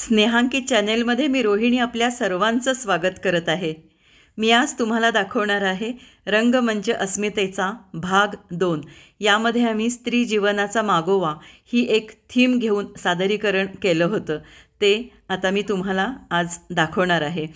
स्नेहांकित चॅनेलमध्ये मी रोहिणी आपल्या सर्वांचं स्वागत करत आहे. मी आज तुम्हाला दाखवणार आहे रंगमंच अस्मितेचा भाग 2. यामध्ये आम्ही स्त्री जीवनाचा मागोवा ही एक थीम घेऊन सादरीकरण केलं होतं. ते आता मी तुम्हाला आज दाखवणार आहे.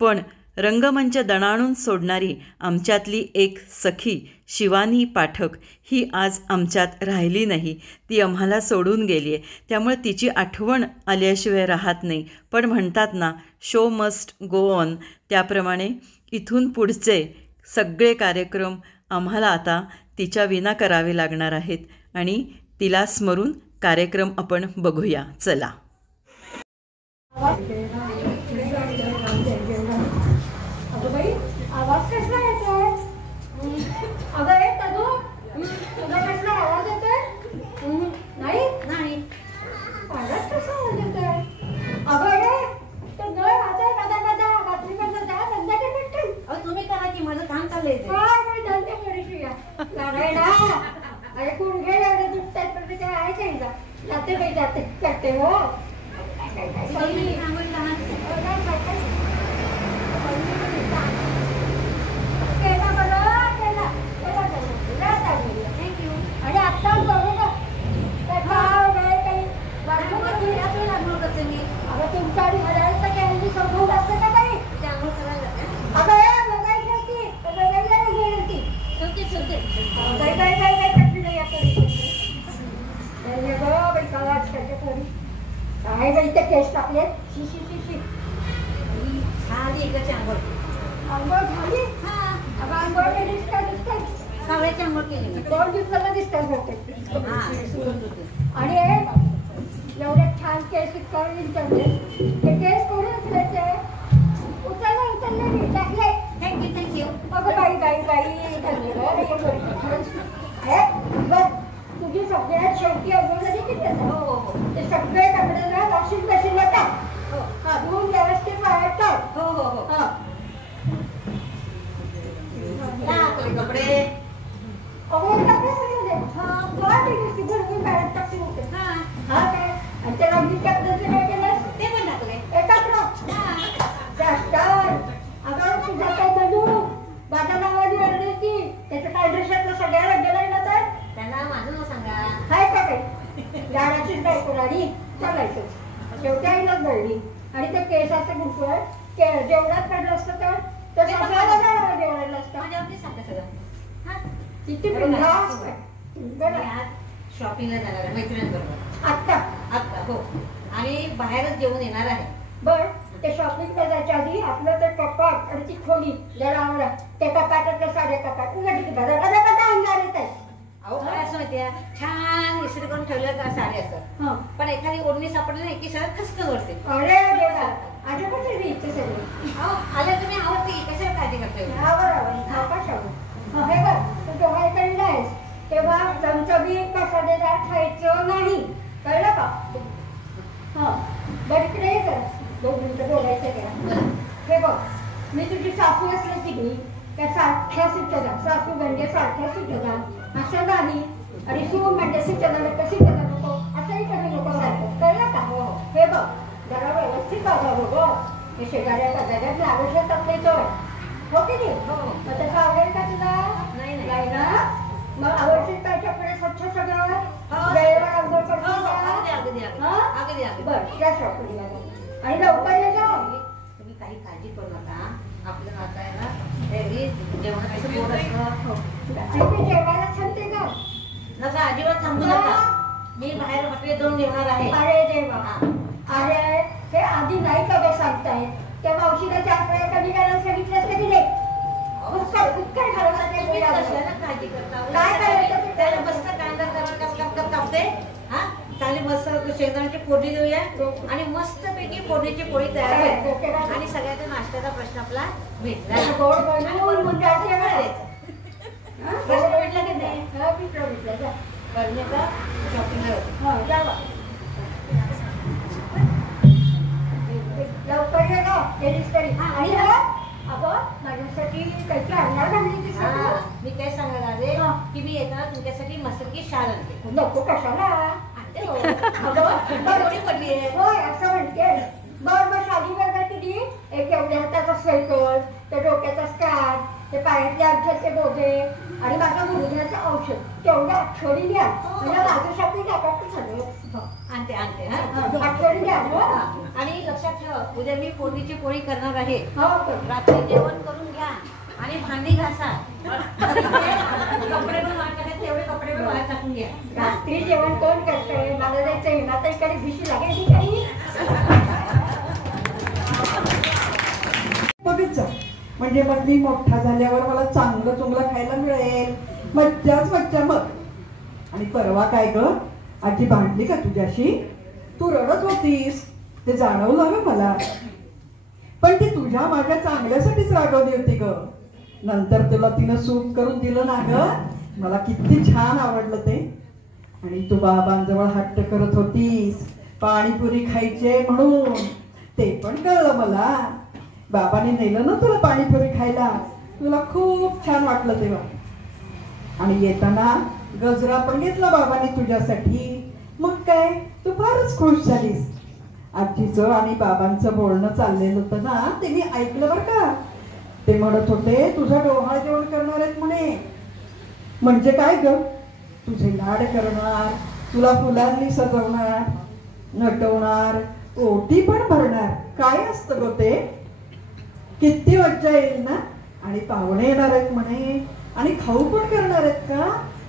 पण रंगमंच दणाणून सोडणारी आमच्यातली एक सखी शिवानी पाठक ही आज आमच्यात राहिली नाही. ती आम्हाला सोडून गेली आहे. त्यामुळे तिची आठवण आल्याशिवाय राहत नाही. पण म्हणतात ना, शो मस्ट गो ऑन, त्याप्रमाणे इथून पुढचे सगळे कार्यक्रम आम्हाला आता तिच्या विना करावे लागणार आहेत. आणि तिला स्मरून कार्यक्रम आपण बघूया. चला. आवाज कसला येतोय? अगं एक तू तुझा कसला आवाज येतोय? नाही नाही आवाज कसा आवाज येतोय? अगं रे तो नळ वाजय कदा कदा बाथरूममध्ये जा बंद कर पटकन. अहो तुम्ही करा की माझं काम चाललंय ते. काय नाही धंदे करीशी या लागायला. अरे कोण घे एवढे दुखतात पण ते काय आहे का? जाते बाई जाते करते हो. काय काय तुम्ही सांगून लहान आणि आता बघू अगं तुमच्या आधी घड्याळचं कॅलेंडर समजून असतं का काही? अगं बघायची ती बघायला गेली ती काय काय काय काय करते नाही आता बाई कालाच त्याच्या थोडी काय बाई ते केस टाकले. शी शी शी शी झाली एकाची आंघोळ. आंघोळ झाली? अगं आंघोळ केलीस का दिसते? सगळ्याची आंघोळ केली. 2 दिवसाला दिसतात होते. आणि एवढे छान केस करून विचारले ते केस कोणी उचलायचे? उचलले मी टाकले. थँक्यू. अगं बाई बाई बाई तुझी सगळ्यात शेवटी आंघोळ झाली की ते सगळे कपड्याला वॉशिंग मशीनला टाक. धुवून व्यवस्थित बाहेर टाक. कपडे सगळ्याला गेलाय ना तर त्यांना माझं नाव सांगा. हाय का काही गाण्याचीच बायको आणि चालायचं शेवटी आईलाच बळली. आणि ते केसाचं गुसळ जेवणात काढलं असतं तर जेवणाला असतं. माझ्यावरती सांगा सगळं. किती शॉपिंगला जाणार आहे मैत्रिणींबरोबर आत्ता हो. आणि बाहेरच जेवून येणार आहे. बर ते शॉपिंग करायच्या आधी आपलं ते कपाट आणि ती खोली जरा आवडा. ते कपाटातलं साड्या कपाट उलट अंगार येत आहे. अहो काय असं माहितीये, छान इस्त्री करून ठेवलं का साडी असतं. पण एखादी ओढणी सापडली नाही की सगळं खसखस वाटते. अरे देवा आधी पण ते इच्छा सगळी आलं तुम्ही आवडते कशाला काळजी करते? हे बघ तू जेव्हा इकडे नाहीस तेव्हा चमचमीत मसालेदार खायचं नाही, कळलं का? बरं इकडे ये कर 2 मिनिटं बोलायचं का? हे बघ मी तुझी सासू असली की नाही त्या सारख्या सूचना सासू म्हणजे सारख्या सूचना असं नाही. आणि सून म्हणजे सूचना कशी करा नको असंही कधी नको सारखं, कळलं का? हे बघ जरा व्यवस्थित बघावं गं. हे शेजाऱ्या पाजाऱ्यात लागू टाकलेचोय हो की नाही? मग त्याचं आवडेल का तुला? नाही ना? मग आवडतील पाहिजे पुढे स्वच्छ सगळं वेळेवर आंघोळ करतो. बरं या शॉपिंगला आणि लवकर ये जा. तुम्ही काही काळजी करू नका. आपलं नातं आहे ना जेवणाचं गोड असतं. मी जेवायला थांबते का? नका अजिबात थांबू नका. मी बाहेर हॉटेल जाऊन जेवणार आहे. अरे देवा अरे हे आधी नाही का बे सांगताय? त्या मावशीला 4 कमी करायला सांगितलं असतं की नाही? कुठकार काळजी करता काय करायचं? त्याला मस्त कांदा कापते. चालेल मस्त शेंगदाण्याची फोडणी देऊया आणि मस्त पैकी फोडणीची पोळी तयार होईल आणि सगळ्याचा नाश्त्याचा प्रश्न आपला भेटला. लवकर ये ना केलीस तरी. आणि अगं माझ्यासाठी काहीतरी आणणार म्हणली मी काय सांगायला आले की मी येताना तुमच्यासाठी मस्तकी शाल आणते. नको कशाला? आणते हो. पडली आहे. होय असं म्हणते. स्वेटर, त्या डोक्याचा स्कार्फ, ते पायातले औषधचे डोके आणि माझ्या गुडघ्याचं औषध तेवढं आठवडी द्या. म्हणजे माझ्यासाठी टाकायचं सगळं आणते आणते आठवडी द्या. आणि लक्षात ठेवा, उद्या मी फोडणीची पोळी करणार आहे. हो रात्री जेवण करून घ्या आणि भांडी घासा. कपडे पण वाटत तेवढे कपडे पण बाहेर टाकून घ्या. रात्री जेवण कोण करतंय? मला जायचंय ना, तर इकडे भिशी लागेल की काही. बघितलं म्हणजे मग मी मोठा झाल्यावर मला चांगलं चुंगलं खायला मिळेल. मज्जाच मज्जा मग. आणि परवा काय ग, आजी भांडली का तुझ्याशी? तू रडत होतीस, ते जाणवलं ग मला. पण ती तुझ्या माझ्या चांगल्यासाठीच रागवली होती ग. नंतर तुला तिनं सूप करून दिलं ना ग, मला किती छान आवडलं ते. आणि तू बाबांजवळ हट्ट करत होतीस पाणीपुरी खायचे म्हणून, ते पण कळलं मला. बाबांनी नेलं ना तुला पाणीपुरी खायला, तुला खूप छान वाटलं तेव्हा. आणि येताना गजरा पण घेतला बाबांनी तुझ्यासाठी. मग काय तू फारच खुश झालीस. आजीचं आणि बाबांचं बोलणं चाललेलं होतं ना, ते मी ऐकलं बरं का. ते म्हणत होते तुझं डोहाळ जेवण करणार आहेत म्हणे. म्हणजे काय ग, तुझे लाड करणार, तुला फुलांनी सजवणार, नटवणार, ओटी पण भरणार. काय असतं ग ते? किती मज्जा येईल ना. आणि पाहुणे येणार आहेत म्हणे आणि खाऊ पण करणार आहेत का?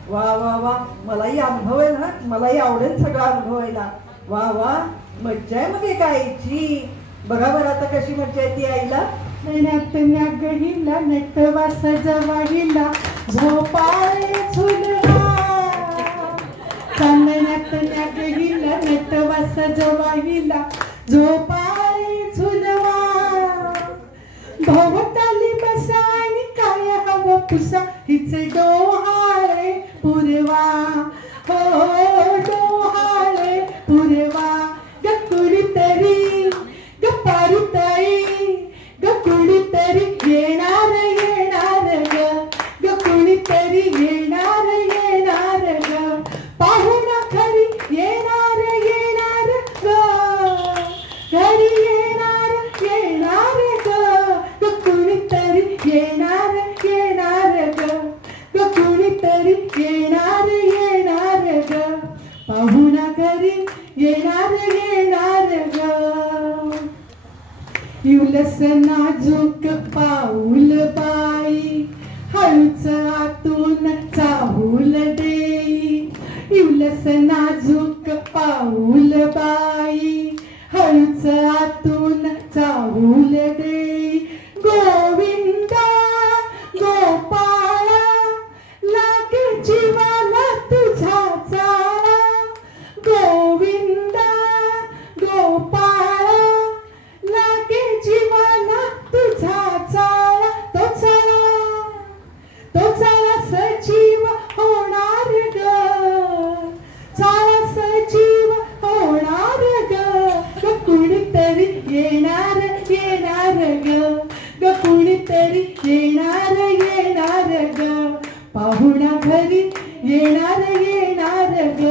वा वा वा, मलाही अनुभव आहे ना, मलाही आवडेल सगळं अनुभवायला. वा वा, मज्जा आहे मग एका आईची. बघा बरं आता कशी मज्जा येते आईला. नटण्या गहिला नटवा सजवाहिला झोपाळे झुलवा. नटण्या गहिला नटवा सजवाहिला झोपाळे झुलवा. भोवताली बसा आणि काय हवं पुसा हिचे डोहाळे पुरवा. हो डोहाळे पुरवा. ग कुणीतरी ग पारुताई ग कुणीतरी येणार येणार ग. ग कुणीतरी येणार येणार ग. पाहुणा घरी येणार येणार ग. घरी येणार येणार ग. ग कुणीतरी येणार येणार ग. ग कुणीतरी येणार येणार ग. पाहुणा घरी येणार येणार ग. युलस नाजूक पाऊल बाई हळूच आतून चाहूल देई. युलस नाजूक पाऊल बाई हळूच आतून चाहूल देई. गोविंदा गोपाळा लागे जीवाला तुझा चाळा. गोविंदा गोपाळा लागे जीवाला तुझा चाळा. तो चाळा सजीव होणार ग. चाळा सजीव होणार ग. ग कुणीतरी येणार येणार ग. ग कुणीतरी येणार येणार ग. पाहुणा घरी येणार येणार ग.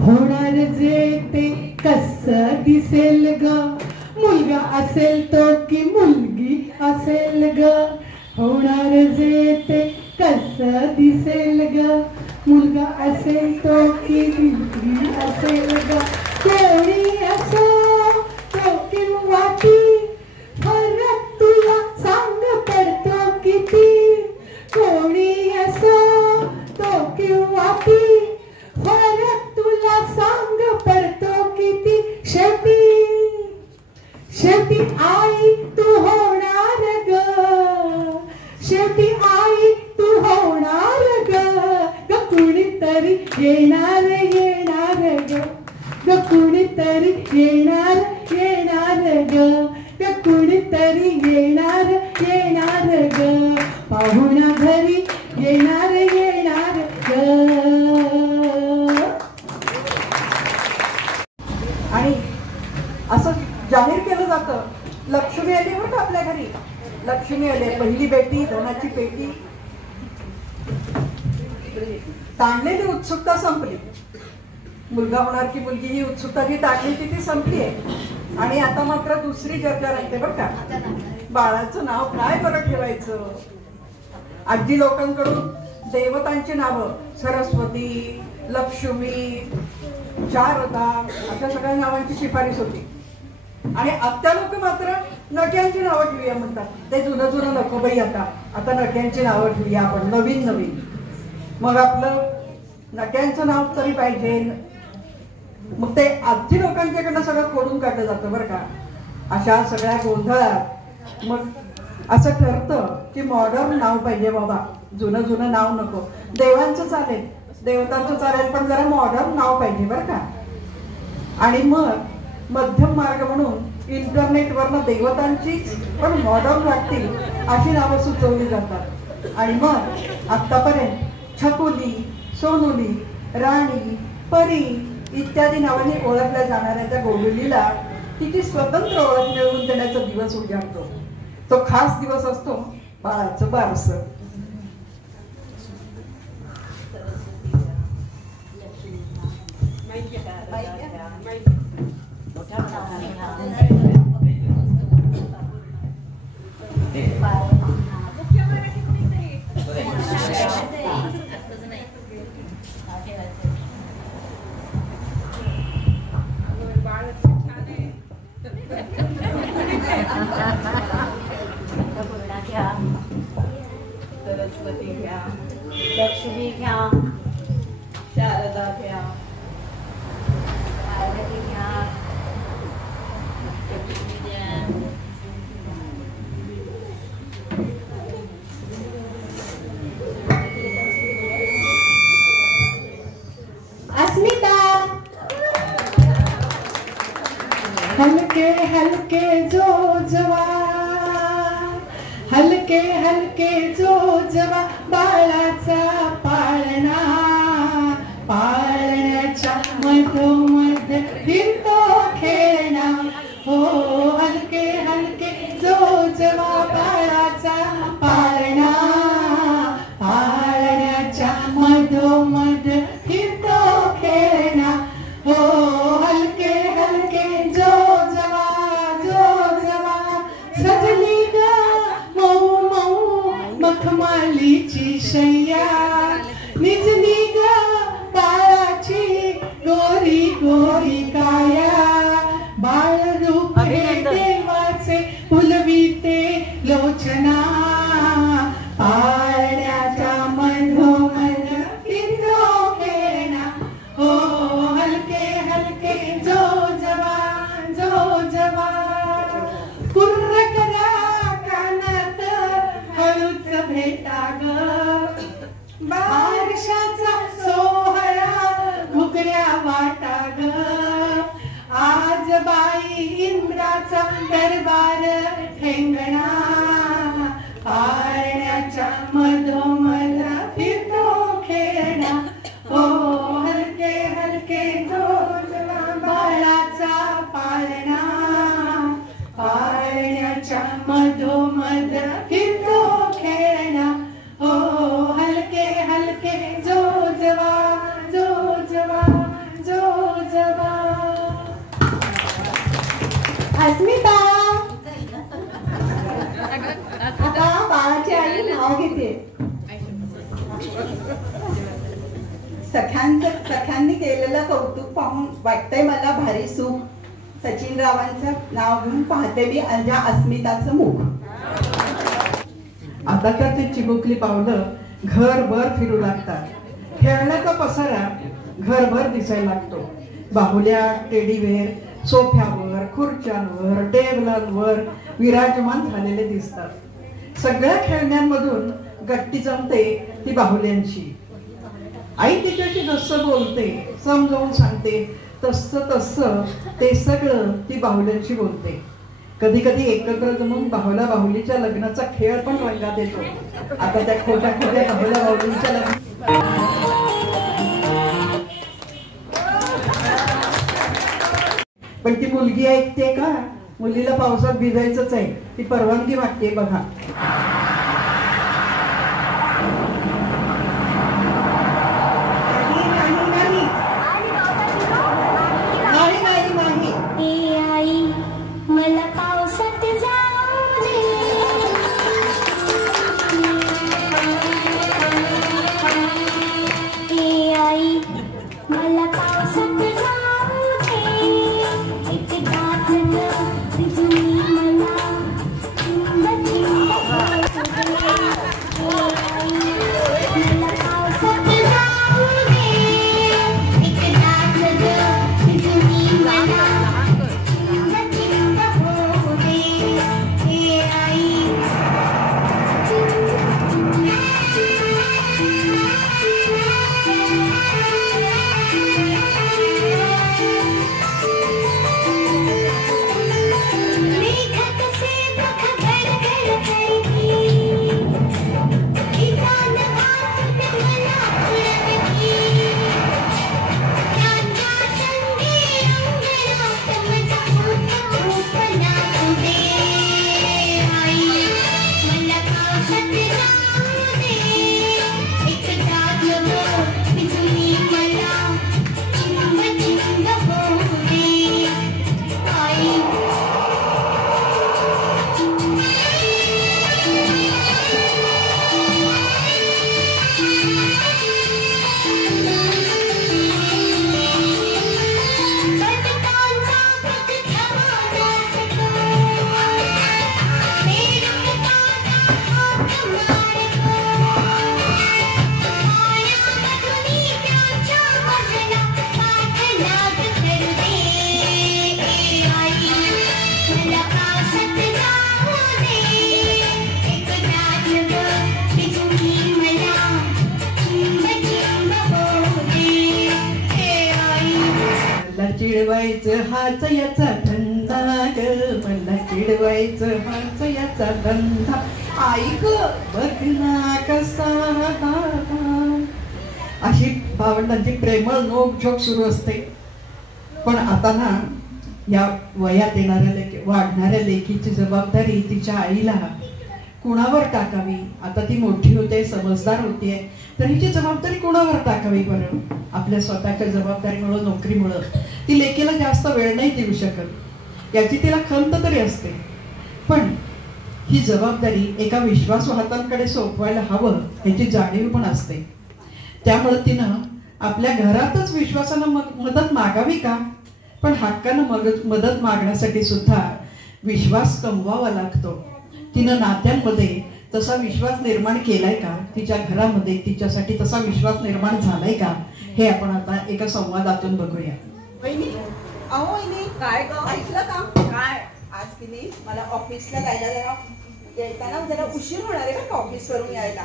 होणार जे ते कसं दिसेल ग. मुलगा असेल तो की मुलगी असेल ग. होणार जे ते कसं दिसेल ग. मुलगा असेल तो की मुलगी असेल ग. कोणी असो तो किंवा ती फरक तुला सांग पडतो किती. कोणी असो तो किंवा ती फरक तुला सांग पडतो किती. शेवटी आई तू होणार ग. शेवटी आई तू होणार ग. ग कुणीतरी येणार येणार ग. ग कुणीतरी येणार येणार ग. ग कुणीतरी येणार येणार ग. पाहुणा घरी येणार येणार ग. आणि असं जाहीर केलं जातं, लक्ष्मी आली बरं का आपल्या घरी. लक्ष्मी आली, पहिली बेटी धनाची पेटी. ताणलेली उत्सुकता संपली. मुलगा होणार की मुलगी ही उत्सुकता जी ताणली ती संपली आहे. आणि आता मात्र दुसरी चर्चा राहते बरं का, बाळाचं नाव काय बरं ठेवायचं. आजी लोकांकडून देवतांची नावं सरस्वती, लक्ष्मी, शारदा अशा सगळ्या नावांची शिफारस होती. आणि आत्या लोक मात्र नट्यांची नावं ठेवूया म्हणतात. ते जुनं जुनं नको बाई, आता नट्यांची नावं ठेवूया आपण, नवीन नवीन. मग आपलं नट्यांचं नाव तरी पाहिजे. मग ते आजी लोकांच्याकडनं सगळं खोडून काढलं जातं बरं का. अशा सगळ्या गोंधळात मग असं ठरतं की मॉडर्न नाव पाहिजे बाबा, जुनं जुनं नाव नको. देवांचं चालेल, देवतांचं चालेल, पण जरा मॉडर्न नाव पाहिजे बरं का. आणि मग मध्यम मार्ग म्हणून इंटरनेटवरनं देवतांचीच पण मॉडर्न वाटतील अशी नावं सुचवली जातात. आणि मग आत्तापर्यंत छकुली, सोनुली, राणी, परी इत्यादी नावाने ओळखल्या जाणाऱ्या त्या गोडुलीला तिची स्वतंत्र ओळख मिळवून देण्याचा दिवस उजाडतो. तो खास दिवस असतो बाळाचं बारसं. सरस्वती घ्या, लक्ष्मी घ्या, शारदा घ्या, पार्वती घ्या, अस्मिता. हलके हलके जो जवा, हलके हलके जो जवा बाळाचा पाळणा, पाळण्याच्या मधोमध फिरतो खेळणा. हो हलके हलके जो जवा बाळाचा पाळणा, पाळण्याच्या मधोमध फिरतो खेळणा. हो हलके हलके जो जवा सजली ग मऊ मऊ मखमालीची शय्या, निजली ग बाळाची गोरी गोरी काया. बाळ रूप हे देवाचे फुलविते लोचना, पाळण्याच्या मधोमध फिरतो खेळणा. हो हलके हलके जो जवा कुर्र करा कानात हळूच भेटा ग, बारशाचा सोहळा घुगऱ्या वाटा ग. आज बाई इंद्राचा दरबार ठेंगणा, पाळण्याच्या मधोमध फिरतो खेळणा. हो हलके हलके जो जवा बाळाचा पाळणा, पाळण्याच्या मधोमध फिरतो खेळणा. हो हलके हलके जो जवा अस्मिता. आता बाळाची आई नाव घेते. सख्यांनी केलेलं कौतुक पाहून वाटतंय मला भारी सुख. सचिन रावांचं नाव घेऊन पाहते मी माझ्या अस्मिताचं मुख. आता तर ती चिमुकली पावलं घरभर फिरू लागतात. खेळण्याचा पसारा घरभर दिसायला लागतो. बाहुल्या, टेडीवेअर सोफ्यावर, खुर्च्यांवर, टेबलांवर विराजमान झालेले दिसतात. सगळ्या खेळण्यांमधून गट्टी जमते ती बाहुल्यांची. आई तिच्याशी जसं बोलते, समजावून सांगते, तसं ते सगळं ती बाहुल्यांशी बोलते. कधी कधी एकत्र जमून बाहुला बाहुलीच्या लग्नाचा खेळ पण रंगात येतो. आता त्या खोट्या खोट्या बाहुला बाहुलीच्या लग्न पण ती मुलगी ऐकते का? मुलीला पावसात भिजायचंच आहे, ती परवानगी मागते बघा. नाही. चिडवायचं हाच याचा धंदा ग, मला चिडवायचं हाच याचा धंदा. ऐक बघ ना कसा दादा. अशी भावंडांची प्रेमळ नोकझोक सुरू असते. पण आता ना या वयात येणाऱ्या वाढणाऱ्या लेकीची जबाबदारी तिच्या आईला कुणावर टाकावी. आता ती मोठी होते, समजदार होतीये, तर हिची जबाबदारी कुणावर टाकावी बरं. आपल्या स्वतःच्या जबाबदारीमुळं, नोकरीमुळं ती लेकीला जास्त वेळ नाही देऊ शकत, याची तिला खंत तरी असते. पण ही जबाबदारी एका विश्वासू हातांकडे सोपवायला हवं याची जाणीव पण असते. त्यामुळं तिनं आपल्या घरातच विश्वासानं मदत मागावी का, पण हक्कानं मदत मागण्यासाठी सुद्धा विश्वास कमवावा लागतो. तिनं नात्यांमध्ये तसा विश्वास निर्माण केलाय का, तिच्या घरामध्ये तिच्यासाठी तसा विश्वास निर्माण झालाय का, हे आपण आता एका संवादातून बघूया. वहिनी, अहो वहिनी, काय ऐकलं का? काय? आज की नाही मला ऑफिसला जायला येताना जरा उशीर होणार आहे का ऑफिस वरून यायला.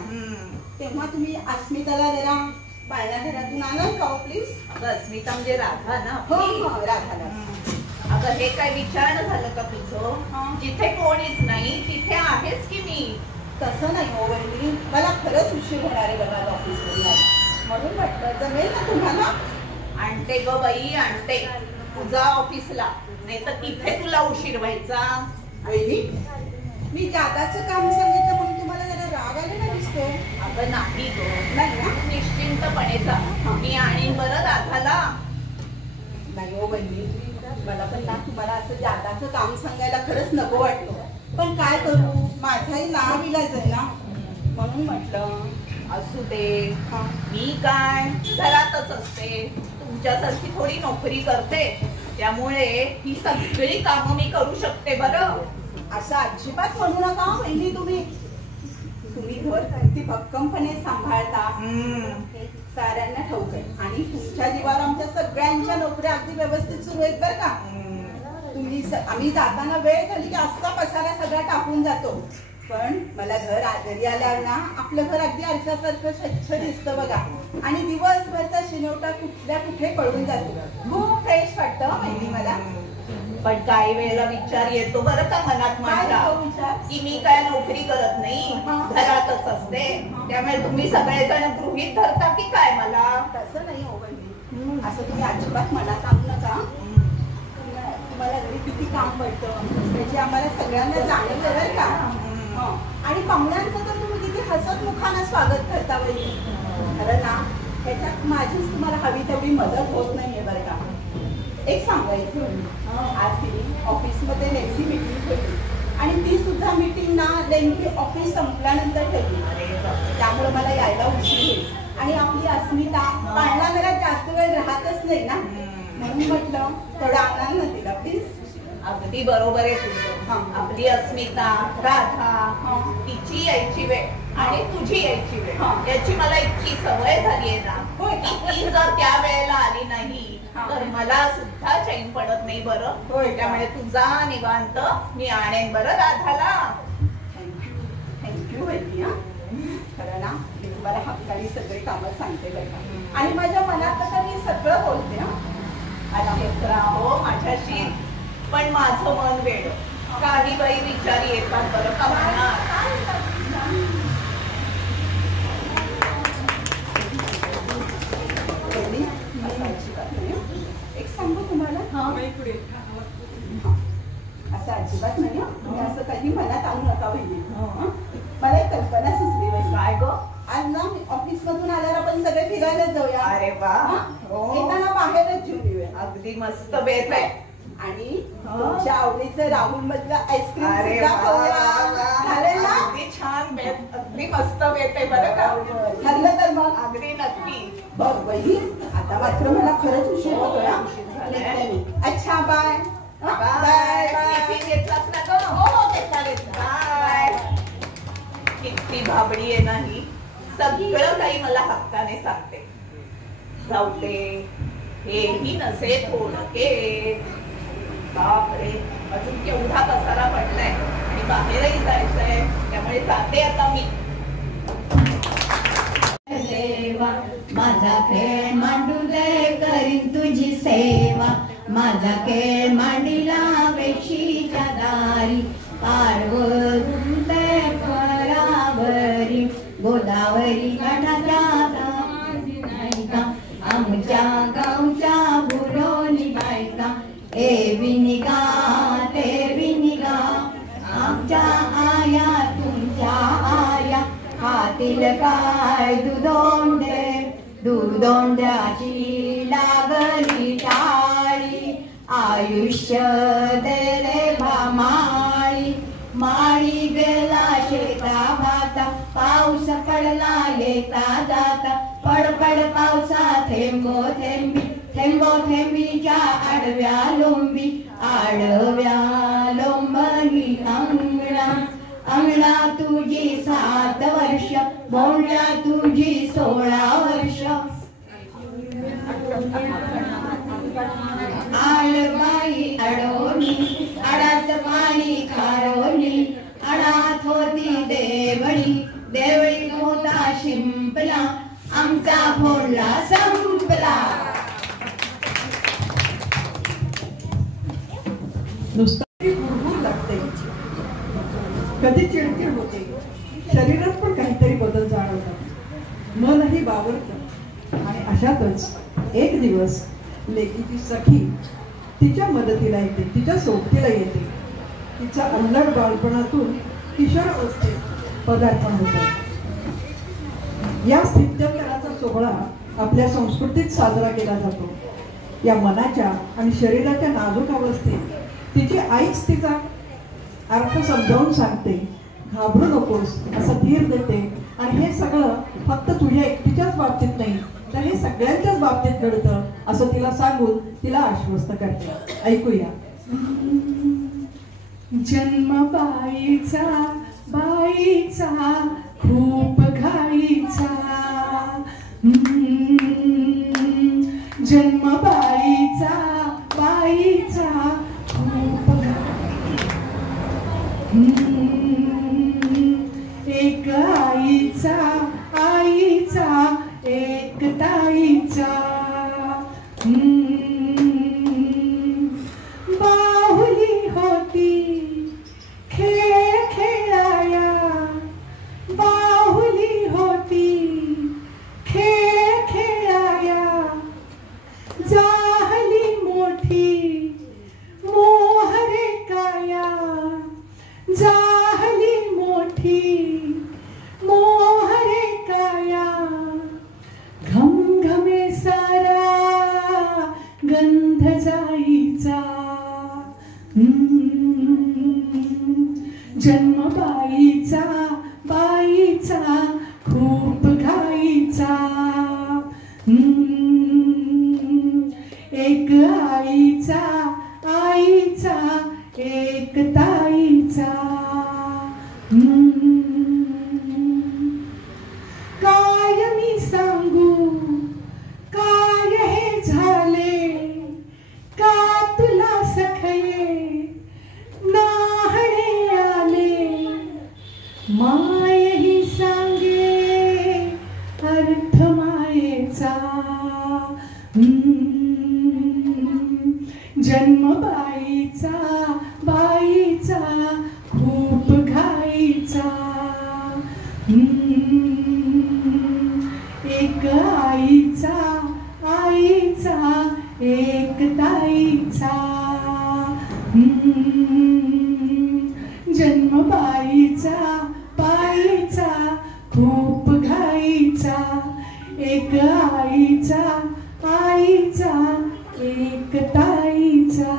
तेव्हा तुम्ही अस्मिताला जरा पाळण्या घरातून आणाल का प्लीज? अस्मिता म्हणजे राधा ना? हो हो, राधाला. अगं हे काय विचारणं झालं का तुझं? जिथे कोणीच नाही तिथे आहेच की मी. तसं नाही हो वहिनी, मला खरंच उशीर होणार आहे बघा ऑफिसवरून यायला, म्हणून म्हटलं जमेल ना तुम्हाला? आणते ग बाई आणते, तुझा ऑफिसला, नाही तर तिथे तुला उशीर व्हायचा. वहिनी, मी जादाचं काम सांगितलं म्हणून तुम्हाला जरा राग आलेला दिसतो. अगं नाही ग, नाही ना? निश्चिंतपणे जा, मी आणीन बरं राधाला. नाही हो वहिनी, मला पण ना तुम्हाला असं जादाचं काम सांगायला खरंच नको वाटतं, पण काय करू, माझाही नाव इलाज आहे ना, म्हणून म्हटलं. असू दे, मी काय घरातच असते, तुमच्यासारखी थोडी नोकरी करते, त्यामुळे ही सगळी कामं मी करू शकते बरं. असं अजिबात म्हणू नका वहिनी. तुम्ही घर किती भक्कमपणे सांभाळता हे साऱ्यांना ठाऊक आहे, आणि तुमच्या जीवावर आमच्या सगळ्यांच्या नोकऱ्या अगदी व्यवस्थित सुरू आहेत बरं का. आम्ही जाताना वेळ झाली की असा पसारा सगळा टाकून जातो, पण मला घर घरी आल्यावर ना आपलं घर अगदी आरशासारखं स्वच्छ दिसतं बघा, आणि दिवसभरचा शिनवटा कुठल्या कुठे पळून जातो. खूप फ्रेश वाटतं माहिती मला. पण काही वेळेला विचार येतो बरं का मनात माझ्या, की मी काय नोकरी करत नाही, घरातच असते, त्यामुळे तुम्ही सगळेजण गृहीत धरता की काय मला. तसं नाही हो बहिणी, असं तुम्ही अजिबात मनात आणू नका. तुम्हाला घरी किती काम पडतं त्याची आम्हाला सगळ्यांना जाणीव आहे बरं का. आणि पाहुण्यांचं तर तुम्ही किती हसत मुखानं स्वागत करता वहिनी. खरं ना, त्याच्यात माझीच तुम्हाला हवी तेवढी मदत होत नाहीये बरं का. एक सांगायचं, आज मी ऑफिसमध्ये लेक्सी मीटिंग ठेवली, आणि ती सुद्धा मीटिंग ना नेमकी ऑफिस संपल्यानंतर ठेवली, त्यामुळे मला यायला उशीर होईल. आणि आपली अस्मिता पाळणा घरात जास्त वेळ राहतच नाही ना, म्हणून म्हटलं थोडं आणाल ना तिला प्लीज. अगदी बरोबर आहे तुझं. आपली अस्मिता, राधा, तिची यायची वेळ आणि तुझी यायची वेळ याची मला इतकी सवय झाली आहे ना, की ती जर त्या वेळेला आली नाही तर मला सुद्धा चैन पडत नाही बरं. त्यामुळे तुझा निवांत मी आणेन बरं राधाला. थँक्यू वहिनी. खरं ना, मी तुम्हाला हक्काने सगळे कामं सांगते बरं का, आणि माझ्या मनात तर मी सगळं बोलते. हो माझ्याशी, पण माझं मन वेळ काही बाई विचार येतात बरं का मनात. एक सांगू तुम्हाला, असं अजिबात नाही, तुम्ही असं काही मनात आणू नका वहिनी. मला एक कल्पना सुचली वहिनी. काय ग? आज ना ऑफिस मधून आल्यावर आपण सगळे फिरायला जाऊया. अरे वा, येताना बाहेरच जेवून येऊया. अगदी मस्त बेत आहे. आणि तुमच्या आवडीचं राहुल मधलं आईस्क्रीम सुद्धा खाऊया. चालेल ना? अगदी छान बेत, अगदी मस्त बेत आहे बरं का. ठरलं तर मग अगदी नक्की. बघ बाई, आता मात्र मला खरंच उशीर होतोय. अच्छा, बाय बाय बाय. टिफिन घेतलास ना ग? हो घेतला घेतला. बाय. किती भाबडी आहे नाही, सगळं काही मला हक्काने सांगते. जाऊ दे, हेही नसे थोडके. बापरे, अजून केवढा पसारा पडलाय आणि बाहेरही जायचंय, त्यामुळे जाते आता मी. देवा माझा खेळ मांडू दे, करीन तुझी सेवा. माझा खेळ मांडीला वेशीच्या दारी पारवरून ते परावरी गोदावरी गणाच्या बायका आमच्या गावच्या बुरोनी बायका ए विनिगा ते विनिगा आमच्या आया तुमच्या आया हातील काय दुधोंड्याची लागली टाळी आयुष्य दे रे भामाळी माळी गेला शेता भाता पाऊस पडला येता जाता पडपड पावसा थेंबो थेंबीच्या आडव्या लोंबी लोंबनी अंगणा तुझी 7 वर्ष बोंड्या तुझी 16 वर्ष आळबाई अडोनी अडात पाणी खारोनी अडात होती देवळी होता शिंपला आमचा फोडला संपला. नुसतं भुरभुर लागते, कधी चिडचिड होते, शरीरात पण काहीतरी बदल जाणवतात, मनही बावरतं. आणि अशातच एक दिवस लेकीची सखी तिच्या मदतीला येते, तिच्या सोबतीला येते. तिच्या अल्लड बालपणातून किशोर अवस्थेत पदार्पण होते. या स्थित्यंतराचा सोहळा आपल्या संस्कृतीत साजरा केला जातो. या मनाच्या आणि शरीराच्या नाजूक अवस्थेत तिची आईच तिचा अर्थ समजावून सांगते, घाबरू नकोस असं धीर देते. आणि हे सगळं फक्त तुझ्या एकटीच्याच बाबतीत नाही तर हे सगळ्यांच्याच बाबतीत घडतं असं तिला सांगून तिला आश्वस्त करते. ऐकूया. जन्म बाईचा खूप घाईचा, जन्म बाईचा खूप एक आईचा एक ताईचा, बाहुली होती खेळ खेळाया, बाहुली होती खेळ खेळाया, जाहली मोठी मोहरे काया, जाहली मोठी मोहरे काया, घमघमे सारा गंध जाईचा, जन्म बाईचा खूप घाईचा, एक आईचा एक ताईचा. काय मी सांगू काय हे झाले, का तुला सखये नाहणे आले, माय ही सांगे अर्थ मायेचा, जन्म बाईचा खूप घाईचा, एक आईचा एक ताईचा, जन्म बाईचा खूप घाईचा, एक आईचा एक ताईचा.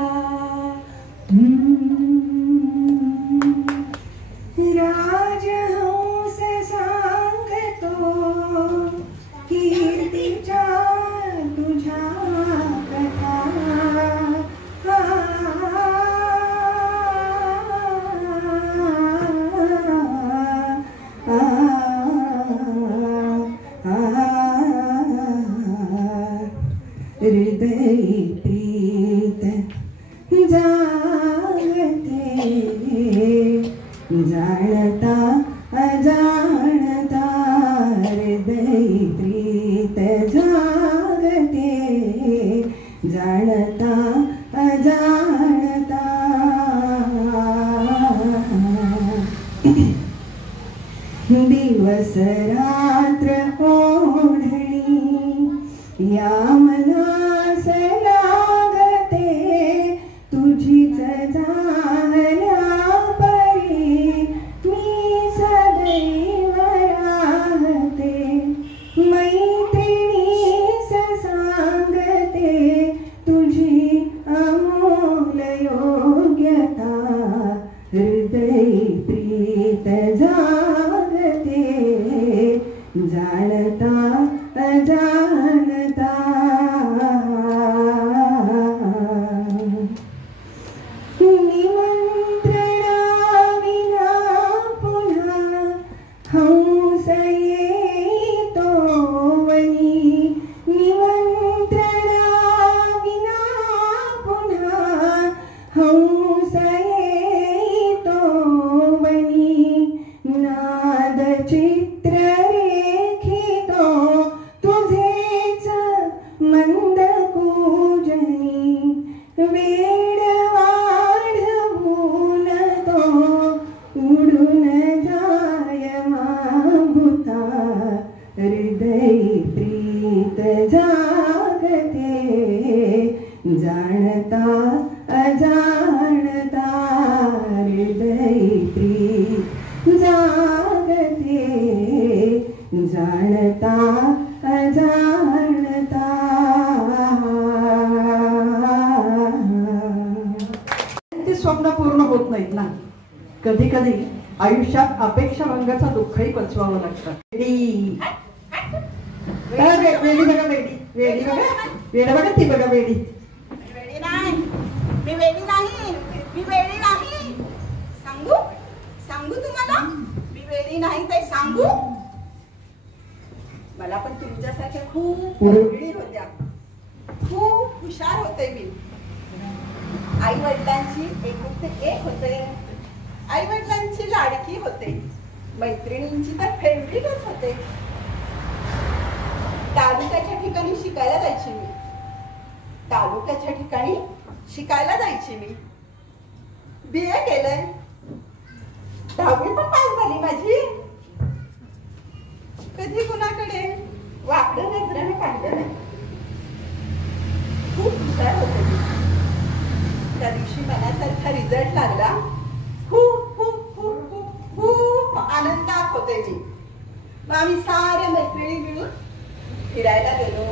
राजहंस सांगतो कीर्तीच्या तुझ्या कथा, हृदय प्रीत जागते, जाणता अजाणता हृदय प्रीत जागते, जाणता रात्र ओढणी या मनास लागते तुझीच झाल्या परी मी सदैव राहते मैत्रिणीस सांगते तुझी अमोल योग्यता हृदय प्रीत जागते जाणता अजाणता निमंत्रणा विना पुन्हा हंस येतो वनी निमंत्रणा विना पुन्हा हंस येतो वनी नाद चित्र रेखितो तुझेच मंद पूजनी वेड वाढवून तो उडून जाय माभूता हृदय प्रीत जागते जाणता अजाणता हृदय प्रीत जागते जाणता अजाणता. ती स्वप्न पूर्ण होत नाहीत ना. कधी कधी आयुष्यात अपेक्षा भंगाचा दुःखही पचवावं लागतं. वेडी बघा, वेडी बघा, वेडी वेडी बघा, वेड बघा, ती बघा वेडी. वेडी नाही, मी वेडी नाही, मी वेडी नाही. सांगू सांगू तुम्हाला मी वेडी नाही ते सांगू. मला पण तुमच्यासारख्या खूप वेडी होत्या, खूप हुशार होते मी. आई वडिलांची एकुलते एक होते, आई वडिलांची लाडकी होते, मैत्रिणींची तर फेवरेटच होते. तालुक्याच्या ठिकाणी शिकायला जायची मी, तालुक्याच्या ठिकाणी शिकायला जायची मी. BA केलंय, 10वी पण पास झाली माझी. कधी कुणाकडे वाकडं नजरेने पाहिलं नाही. खूप हुशार होते मी. त्या दिवशी मनासारखा रिझल्ट लागला. खूप खूप खूप खूप खूप आनंदात होते मी. मग आम्ही सारे मैत्रिणी मिळून फिरायला गेलो,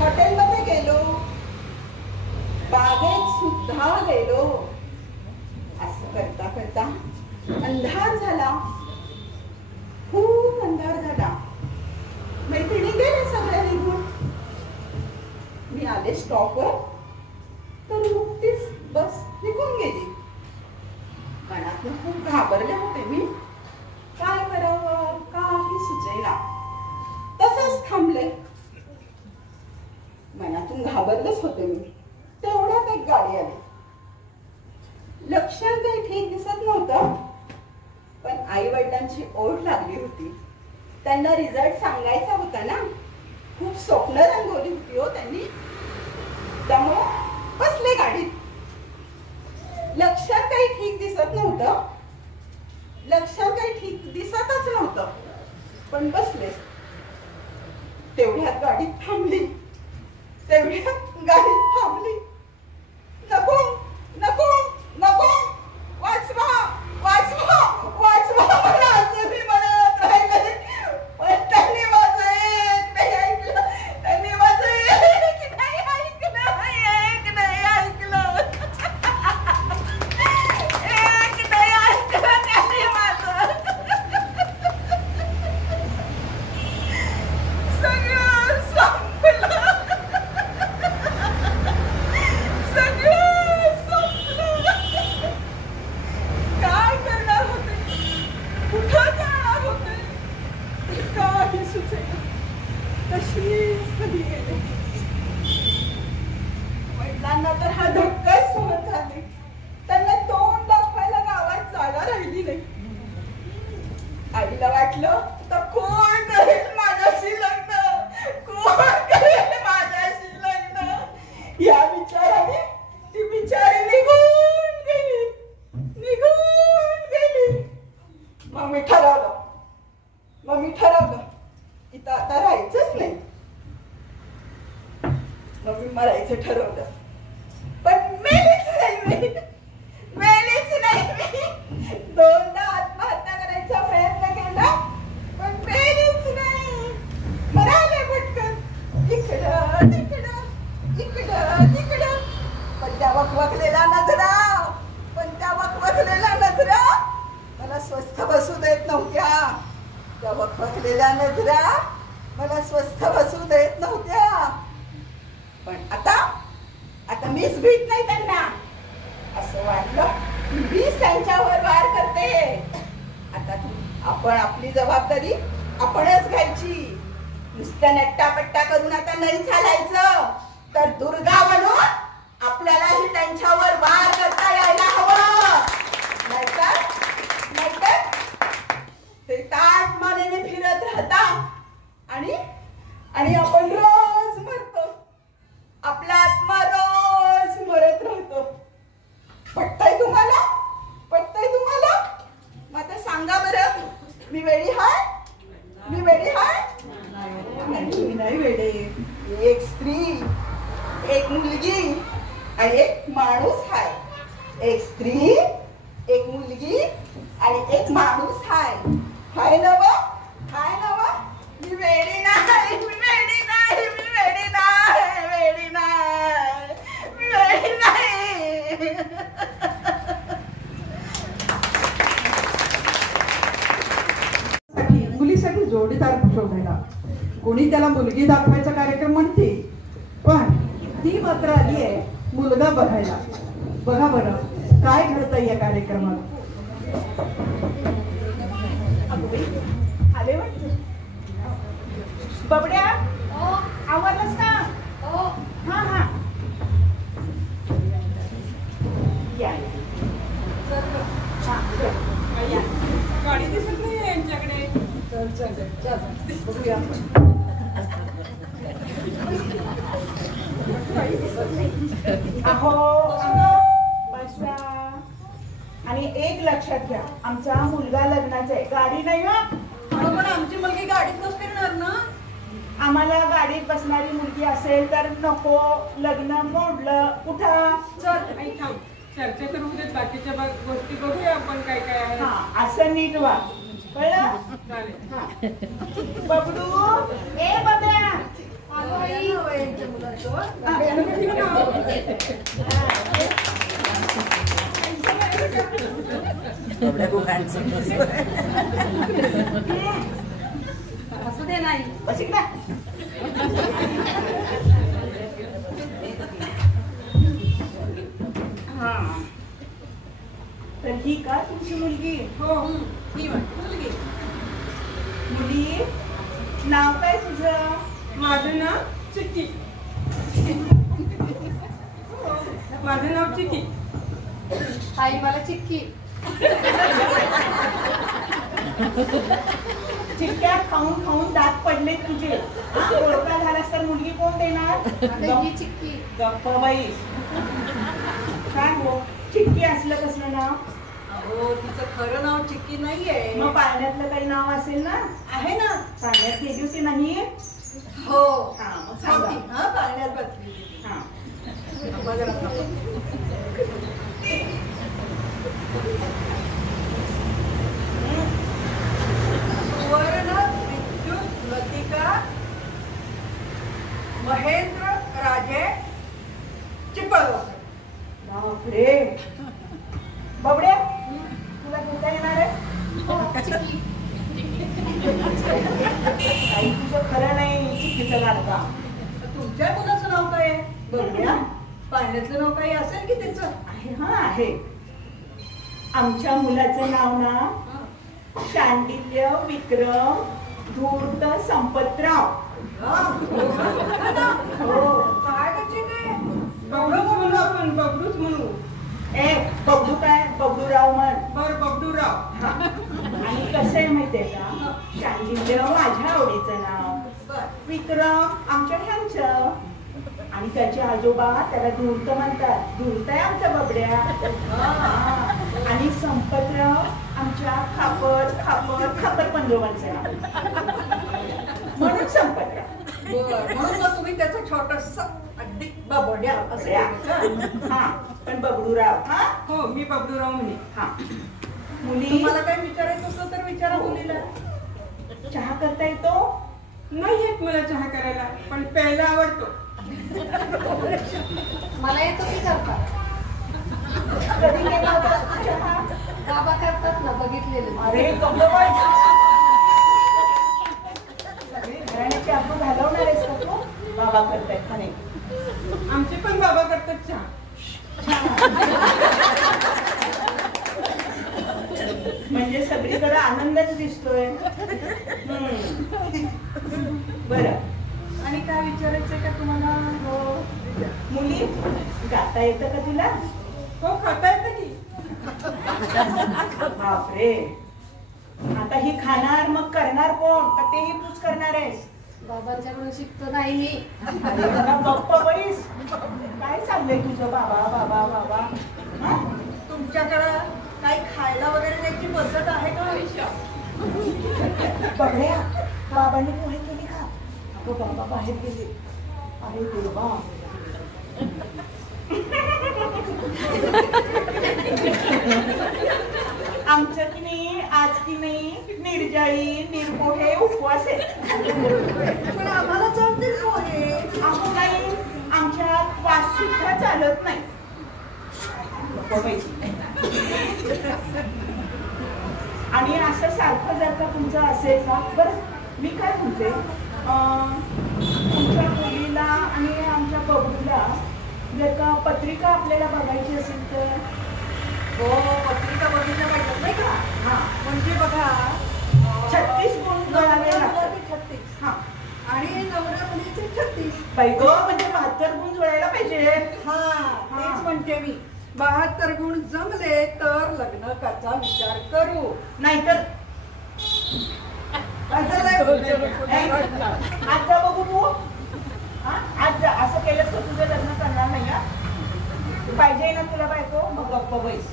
हॉटेलमध्ये गेलो, बागेत सुद्धा गेलो. असं करता करता अंधार झाला, खूप अंधार झाला. मैत्रिणी गेले सगळ्या निघून. मी आले स्टॉपवर तर नुकतीच बस निघून गेली. मनातून खूप घाबरले होते मी. काय करावं काही सुचेना. तसंच थांबले. मनातून घाबरलेच होते मी. तेवढ्यात एक गाडी आली. लक्षण काही ठीक दिसत नव्हतं, पण आई वडिलांची ओढ लागली होती. त्यांना रिझल्ट सांगायचा होता ना. खूप स्वप्न रंगवली होती हो त्यांनी. त्यामुळं बसले गाडीत. लक्षण काही ठीक दिसत नव्हतं, लक्षण काही ठीक दिसतच नव्हतं, पण बसले. तेवढ्यात गाडीत थांबली. तेवढ्यात गाडीत थांबली. नको नको नको, वाचवा वाचवा वाचवा मला असं मी म्हणत राहिले. पण त्यांनी माझं एक नाही ऐकलं. त्यांनी माझं एक नाही ऐकलं. एक नाही ऐकलं. एक नाही ऐकलं त्यांनी माझं. सगळं संपलं. त्या वखवखलेल्या नजरा मला स्वस्थ बसू देत नव्हत्या. त्या वखवखलेल्या नजरा मला स्वस्थ बसू देत नव्हत्या. पण आता मीच भीत नाही त्यांना. असं वाटलं मीच त्यांच्यावर वार करते. आता आपण आपली जबाबदारी आपणच घ्यायची. नुसतं नट्टापट्टा करून आता नाही चालायचं, तर दुर्गा म्हणून आपल्यालाही त्यांच्यावर वार करता यायला हवं. नाहीतर ते ताट मानेने फिरत राहतात आणि आपण रोज मरतो. आपला आत्मा रोज मरत राहतो. पटतंय तुम्हाला? मग आता सांगा बरं, मी वेडी हाय? मी नाही वेडे. एक स्त्री, एक मुलगी आणि एक माणूस हाय. एक स्त्री, एक मुलगी आणि एक माणूस हाय. हाय नव? मी वेडी नाही. मुलीसाठी जोडीदार शोधायला. कोणी त्याला मुलगी दाखवायचा कार्यक्रम म्हणते, पण ती मात्र आली आहे मुलगा बघायला. बघा बरं काय घडतंय या कार्यक्रमात. आले वाटतं. बबड्या, आवरलंस का? हा या. गाडी दिसत नाही यांच्याकडे. बघूया. अहो बसवा. आणि एक लक्षात घ्या, आमचा मुलगा लग्नाचा आहे. गाडी नाही ना. पण आमची मुलगी गाडीत नसते येणार ना. आम्हाला गाडीत बसणारी मुलगी असेल तर नको. लग्न मोडलं. उठा. चल आई थांब, चर्चा करू देत. बाकीच्या गोष्टी बघूया आपण काय काय आहे. हा असं नीट वा. कळलं? चालेल. बबडू, ए बबड्या. असू दे नाही. बस इकडे. हा तर ही का तुमची मुलगी? हो ही मुलगी. मुली, नाव काय तुझं? माझं नाव चिक्की. माझं नाव चिक्की. आई मला चिक्की. चिक्क्या खाऊन खाऊन दात पडले तुझे. ओळखा झालास तर मुलगी कोण देणार? ही चिक्की. गप्प बाई. काय हो, चिक्की असलं कसलं नाव? हो तिचं खरं नाव चिक्की नाहीये. मग पाळण्यातलं काही नाव असेल ना? आहे ना. पाळण्यात गेली होती नाही? हो हा मग सांगा. हा पाळण्यात बसली. हा. सुवर्ण विद्युत लतिका महेंद्र राजे चिपळगावकर. बापरे. बबड्या, तुला घेता येणार आहे? काही तुझं खरं नाही. चिक्कीचं नाटका. तुमच्या मुलाचं नाव काय आहे? बबड्या, पाळण्यातलं नाव काही असेल की त्याचं? आहे. हा आहे. आमच्या मुलाचं नाव ना शांडिल्य विक्रम धूर्त संपतराव. हो. काय त्याची ते? बबडूच म्हणू आपण. बबडूच म्हणू. ए बबडू काय? बबडूराव म्हण. बर बबडूराव. हा. आणि कसं आहे माहितीये का, शांडिल्य माझ्या आवडीचं नाव, बर. विक्रम आमच्या ह्यांचं, आणि त्याचे आजोबा त्याला धूर्त म्हणतात. धूर्त आहे आमचा बबड्या. हा. आणि संपतराव आमच्या खापर पंजोबांचं नाव, म्हणून संपतराव. बर. म्हणून मग तुम्ही त्याचं छोटस अगदी बबड्या असं केलं. हा. पण बबडूराव. हा. हो मी बबडूराव म्हणे. हा. मुली, तुम्हाला काय विचारायचं असलं तर विचारा मुलीला. चहा करता येतो? नाही येत मला चहा करायला, पण प्यायला आवडतो. मला येतो की करता कधी केला होता चहा? बाबा करतात ना, बघितलेले. अरे गप्पा घराण्याची आपण घालवणार आहेस का तू? बाबा करतायत म्हणे. आमचे पण बाबा करतात चहा. म्हणजे सगळीकडे आनंदच दिसतोय. बरं, आणि काय विचारायचंय का तुम्हाला? हो. मुली, गाता येतं का तुला? हो, खाता येतं की. बापरे, आता ही खाणार मग करणार कोण? का तेही तूच करणार आहेस? बाबांच्याकडून शिकतो नाही मी. अरे जरा गप्प बरीस. काय चाललंय तुझं बाबा बाबा बाबा? हा? तुमच्याकडं काही खायला वगैरे द्यायची पद्धत आहे का? बघड्या, बाबांनी पोहे केली का? अगं बाबा बाहेर गेले. अरे देवा. आमचं की नाही, आज की नाही, निर्जळी निर्पोहे उपवास आहे. पण आम्हाला चालते पोहे. अहो नाही, आमच्यात वास सुद्धा चालत नाही. नको बाई. आणि असं सारखं जर का तुमचं असेल का? बरं, मी काय म्हणते, तुमच्या मुलीला आणि आमच्या बबूला जर का पत्रिका आपल्याला बघायची असेल तर? हो, पत्रिका बघितल्या पाहिजेत नाही का? हा, म्हणजे बघा, 36 गुण जुळावे लागतात. मुलाचे 36 हा, आणि नवऱ्या मुलीचे 36. बाई गं, म्हणजे 72 गुण जुळायला पाहिजे. हा, तेच म्हणते मी. 72 गुण जमले तर लग्न करायचा विचार करू. नाहीतर असं नाही. आज जा बघू तू. हा? आज जा. असं केलं तर तुझं लग्न करणार नाही. हा? पाहिजे ना तुला बायको? मग गप्प बैस.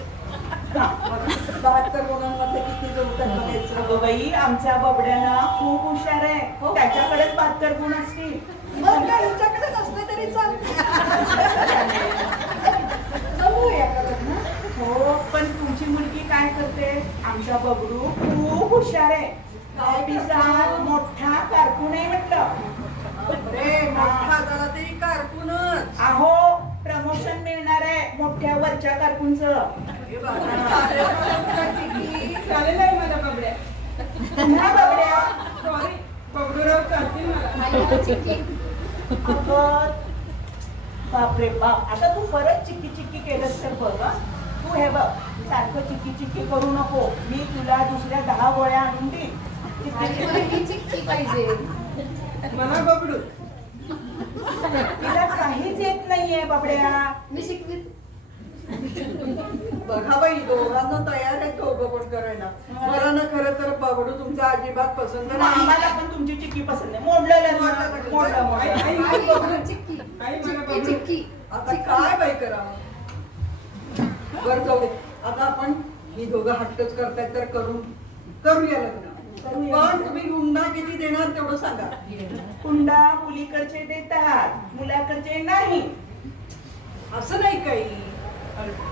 72 गुणांमध्ये किती जमतात बघायचं. अगं बाई, आमच्या बबड्याला खूप हुशार आहे. त्याच्याकडेच 72 गुण असतील. मग काय हिच्याकडे नसलं तरी चालते. जमूया का लग्न? हो, पण तुमची मुलगी काय करते? आमचा बबडू खूप हुशार आहे. ऑफिसात मोठा कारकून आहे म्हटलं. रे, मोठा झाला तरी कारकूनच. अहो, प्रमोशन मिळणार आहे मोठ्या वरच्या कारकूनचं. अरे बाबा, चालेल आहे माझ्या बबड्या. पुन्हा बबड्या. सॉरी, बबडूराव चालतील मला. आई मला चिक्की. अगं, बापरे बाप. आता तू परत चिक्की चिक्की केलंस तर बघ. हं? तू हे बघ, सारखं चिक्की चिक्की करू नको. मी तुला दुसऱ्या 10 गोळ्या आणून देईन. आणि मला ही चिक्की पाहिजे. मला बबडू. तिला काहीच येत नाहीये बबड्या. मी शिकवीत. बघा बाई, दोघांना तयार आहे दोघं पण करायला. मला ना खरं तर बबडू तुमचा अजिबात पसंत नाही. आम्हाला पण तुमची चिक्की पसंत नाही. मोडलं लग्न. मोडलं. आई, आई मला चिक्की. आई, मला चिक्की बबडू. चिक्की. आता काय बाई करावं? बरं जाऊ दे. आता आपण ही दोघं हट्टच करतायत तर करूया लग्न. पण तुम्ही हुंडा किती देणार तेवढं सांगा. हुंडा मुलीकडचे देतात, मुलाकडचे नाही. असं नाही काही.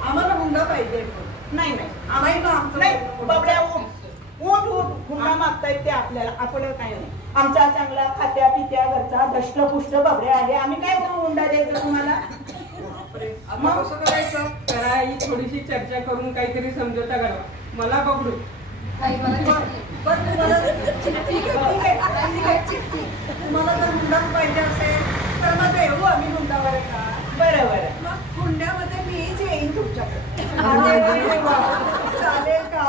आम्हाला हुंडा पाहिजे. नाही नाही नाही आम्ही ना, आमचं नाही. बबड्या उठ उठ. हुंडा मागतायत ते आपल्याला. आपलं काही नाही. आमचा चांगला खात्या पित्या घरचा दष्टपुष्ट बबड्या आहे. आम्ही काय करू हुंडा द्यायचा तुम्हाला? आता कसं करायचं? करा, ही थोडीशी चर्चा करून काहीतरी समझोता करा. मला बघू. आई मला चिक्की. पण तुम्हाला ठीक आहे, चिक्की. तुम्हाला जर हुंडाच पाहिजे असेल तर मग येऊ आम्ही हुंडावर का? बरं बरं. मग हुंड्यामध्ये मीच येईन तुमच्याकडे. अरे वा. चालेल का?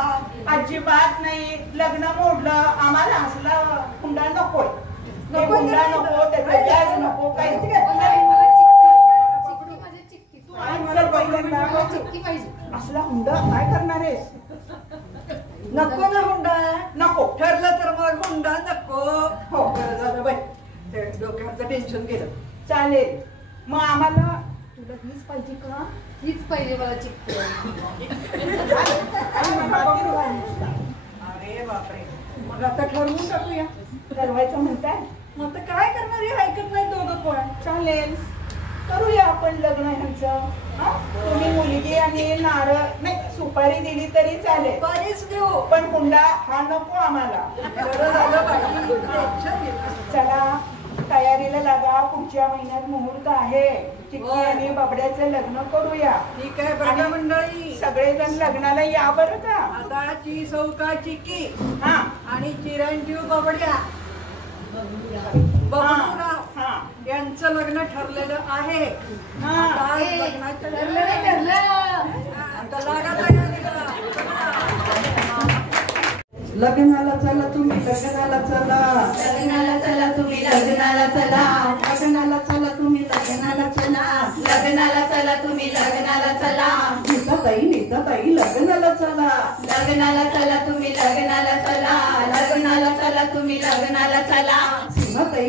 अजिबात नाही. लग्न मोडलं. आम्हाला असला हुंडा नकोय. ते नको हुंडा तर नको, त्याचं व्याज नको, काही आई, नाही. मला चिक्की. चिक्की माझी चिक्की. तू आमचं पहिल्यांदा मला चिक्की पाहिजे. असला हुंडा काय करणार आहेस? नको ना हुंडा? नको. ठरलं तर मग हुंडा नको. हो. बरं झालं बाई, ते डोक्याचं टेन्शन गेलं. चालेल. मग आम्हाला तुला हीच पाहिजे का? हीच पाहिजे मला चिक्की. अरे बापरे, मग आता ठरवून टाकूया. ठरवायचं म्हणताय? मग आता काय करणार? हे ऐकत नाही दोघं पण. चालेल, करूया आपण लग्न ह्यांचं. हा? तुम्ही मुलगी आणि नारळ नाही सुपारी दिली तरी चालेल, बरीच देऊ. पण हुंडा हा नको आम्हाला. बरं झालं बाई, टेन्शन घेतलं. चला तयारीला लागा. पुढच्या महिन्यात मुहूर्त आहे. चिक्की आणि बबड्याचं लग्न करूया. ठीक आहे बरं मंडळी. सगळेजण लग्नाला या बरं का. आताची सौका चिक्की हा आणि चिरंजीव बबड्या बबनूराव यांचं लग्न ठरलेलं आहे. आता लग्नाचं आता लागा तयारीला. लग्नाला चला तुम्ही लग्नाला चला. लग्नाला चला तुम्ही लग्नाला चला. लग्नाला चला तुम्ही लग्नाला चला. लग्नाला चला तुम्ही लग्नाला चला. नीताताई लग्नाला चला. लग्नाला चला तुम्ही लग्नाला चला. लग्नाला चला तुम्ही लग्नाला चला.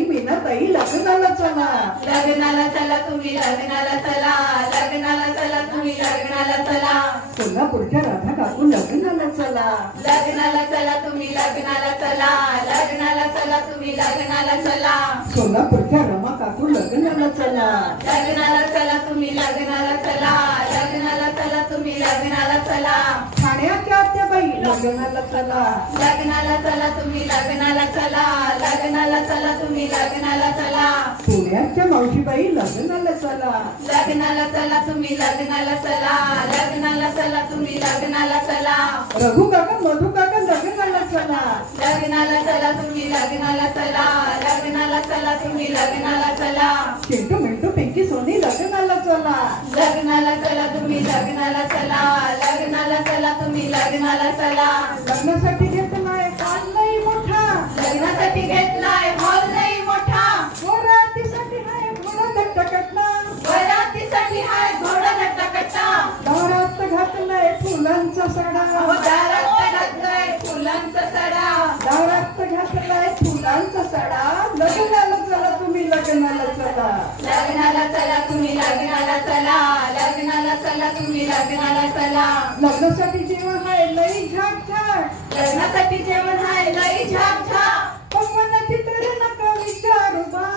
मीनाताई लग्नाला चला. लग्नाला चला तुम्ही लग्नाला चला. लग्नाला चला तुम्ही लग्नाला चला. कोल्हापूरच्या राधा काकू लग्नाला चला. लग्नाला चला तुम्ही लग्नाला चला. लग्नाला चला तुम्ही लग्नाला चला. सोलापूरच्या रमा काकू लग्नाला चला. लग्नाला चला तुम्ही लग्नाला चला. लग्नाला चला तुम्ही लग्नाला चला. ठाण्याच्या आत्याबाई लग्नाला चला. लग्नाला चला तुम्ही लग्नाला चला. लग्नाला चला तुम्ही लग्नाला चला. पुण्याच्या मावशीबाई लग्नाला चला. लग्नाला चला तुम्ही लग्नाला चला. लग्नाला चला तुम्ही लग्नाला चला. रघु काका मधु काका लग्नाला चला. लग्नाला चला तुम्ही लग्नाला चला. लग्नाला चला तुम्ही लग्नाला चला. चिंटू मिंटू पिंकी सोनी लग्नाला चला. लग्नाला चला तुम्ही लग्नाला चला. लग्नाला चला तुम्ही लग्नाला चला. लग्नासाठी घेतलाय काल नाही मोठा. लग्नासाठी घेतलाय हॉल नाही मोठा. वरातीसाठी हाय घोडा लटकटला. वरातीसाठी हाय घोडा लटकटला. दारात घातलाय फुलांचा सडा. दारात घातलाय फुलांचा सडा. दारात घातलाय फुलांचा सडा. लग्नाला चला तुम्ही लग्नाला चला. लग्नाला चला तुम्ही लग्नाला चला. लग्नाला चला तुम्ही लग्नाला चला. लग्नासाठी जेवण हाय लई झाक झाक. लग्नासाठी जेवण हाय लई झाक झाक. पप्पांची तर नका विचारू बा.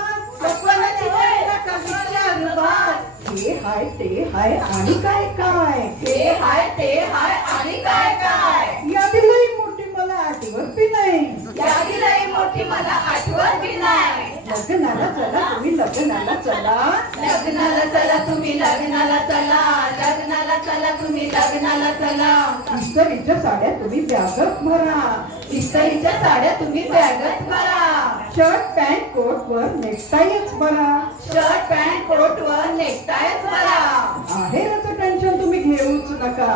पप्पांची तर नका विचारू बा. हे हाय ते हाय आणि काय काय. हे हाय ते हाय आणि काय काय. यादी लई मोठी मला आठवत बी नाही. यादी लई मोठी मला आठवत बी नाही. लग्नाला चला तुम्ही लग्नाला चला. लग्नाला चला तुम्ही लग्नाला चला. लग्नाला चला तुम्ही लग्नाला चला. इस्त्रीच्या साड्या तुम्ही बॅगत भरा. इस्त्रीच्या साड्या तुम्ही बॅगत भरा. शर्ट पॅन्ट कोट वर नेकटाईच भरा. शर्ट पॅन्ट कोट वर नेकटायच भरा. आहेराचं टेन्शन तुम्ही घेऊच नका.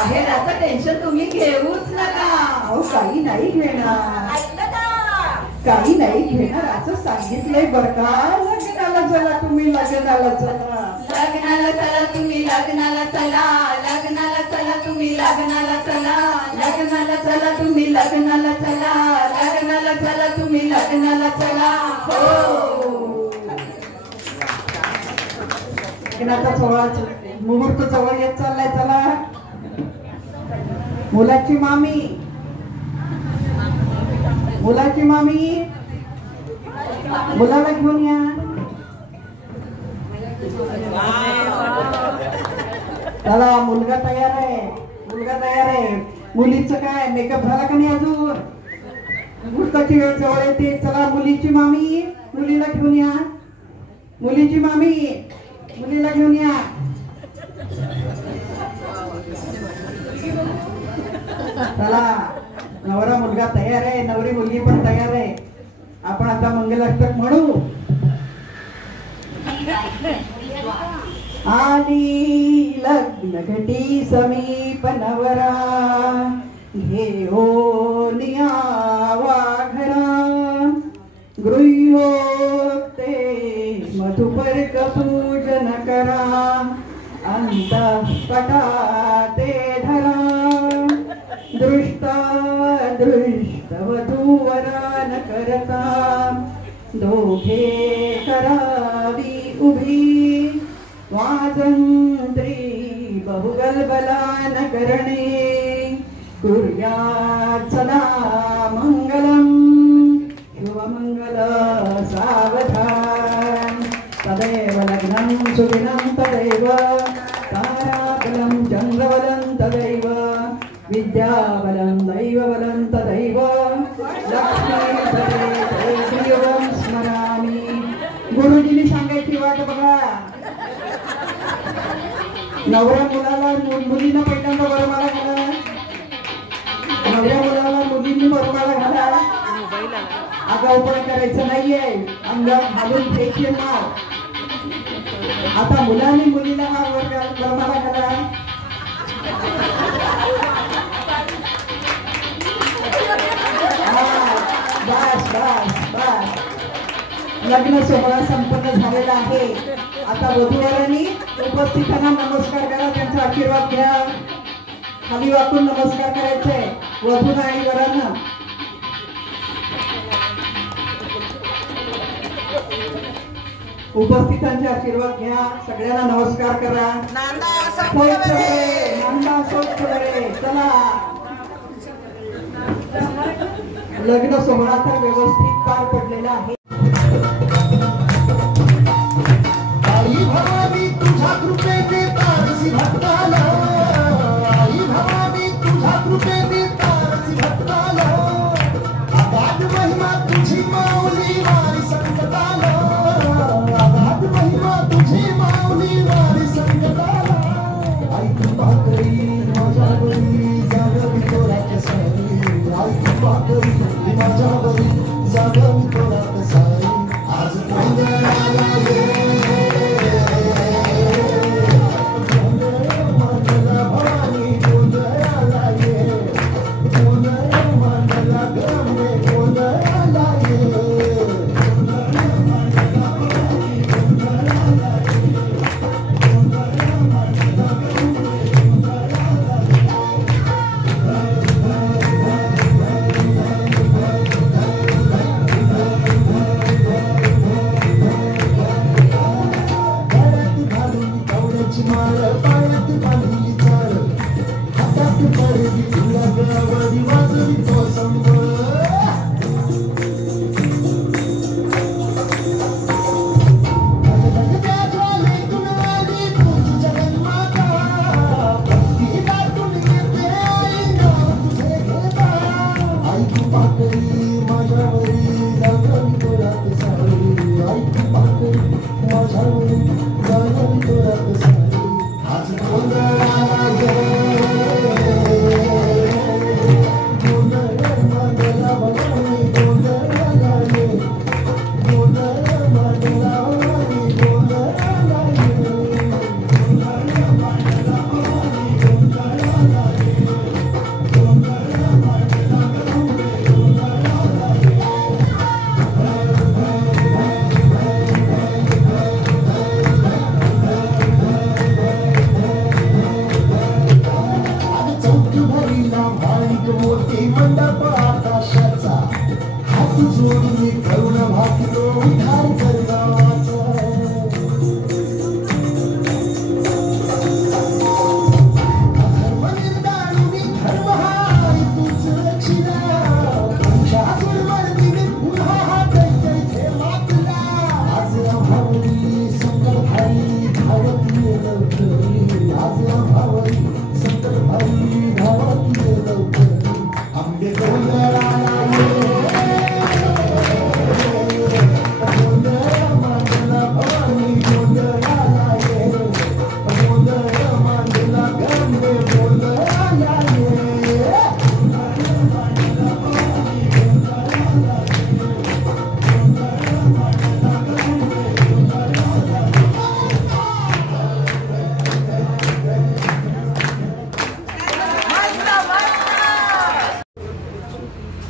आहेराचं टेन्शन तुम्ही घेऊच नका. अहो काही नाही घेणार. ऐकलं का. काही नाही घेणार असं सांगितलंय बर का. लग्नाला चला तुम्ही लग्नाला चला. लग्नाला चला तुम्ही लग्नाला चला. लग्नाला चला तुम्ही लग्नाला चला. लग्नाला चला तुम्ही लग्नाला चला. लग्नाला चला तुम्ही लग्नाला चला. हो. लग्नाचा सोहळा मुहूर्त जवळ येत चाललाय. चला मुलाची मामी. मुलाची मामी मुलाला घेऊन या. चला मुलगा तयार आहे. मुलगा तयार आहे. मुलीचं काय मेकअप झाला का नाही अजून. मुहूर्ताची वेळ जवळ येते. चला मुलीची मामी मुलीला घेऊन या. मुलीची मामी मुलीला घेऊन या. चला नवरा मुलगा तयार आहे. नवरी मुलगी पण तयार आहे. आपण आता मंगलाष्टक म्हणू. आली लग्न घटी समीप नवरा. घेऊन यावा घरा. गृह्योक्ते मधुपर्क पूजन करा. अंतःपटाते धरा. दृष्टा दृष्ट वधूवरा न करता. दोघे करावी उभी. वाजंत्री बहुगलबला न करणे. कुर्यात् सदा मंगलम. शुभमंगल सावधान. तदैव लग्नं सुदिनं तदैव. ताराबलं चन्द्रबलं तदैव. विद्याबलं दैवबलं तदैव. लक्ष्मीपते दैवं स्मरामि. नवऱ्या मुलाला मुलीनं पहिल्यांदा वरमाला घाला. नवऱ्या मुलाला मुलींनी वरमाला घाला. आगाऊपणा करायचं नाहीये. अंगात घालून फेकीये मार. आता मुलांनी मुलीला हा वरमाला घाला. बस बस बस. लग्न सोहळा संपन्न झालेला आहे. आता वधूवरांनी उपस्थितांना नमस्कार करा, त्यांचा आशीर्वाद घ्या. खाली वाकून नमस्कार करायचंय वधूंना आणि वरांना. उपस्थितांचे आशीर्वाद घ्या. सगळ्यांना नमस्कार करा. नांदा सोड पुढे. चला लग्न सोहळा तर व्यवस्थित पार पडलेला आहे. आई भवानी तुझ्या कृपेने तारसी भक्ताला. आई भवानी तुझ्या कृपेने तारसी भक्ताला. अगाध महिमा तुझी माऊली वारी संकटाला. अगाध महिमा तुझी माऊली वारी संकटाला. आई कृपा करी माझ्यावरी जागवी तोराच्या सारी. आई कृपा करी माझ्यावरी जागवी तोराच्या सारी. आज गोंधळाला ये.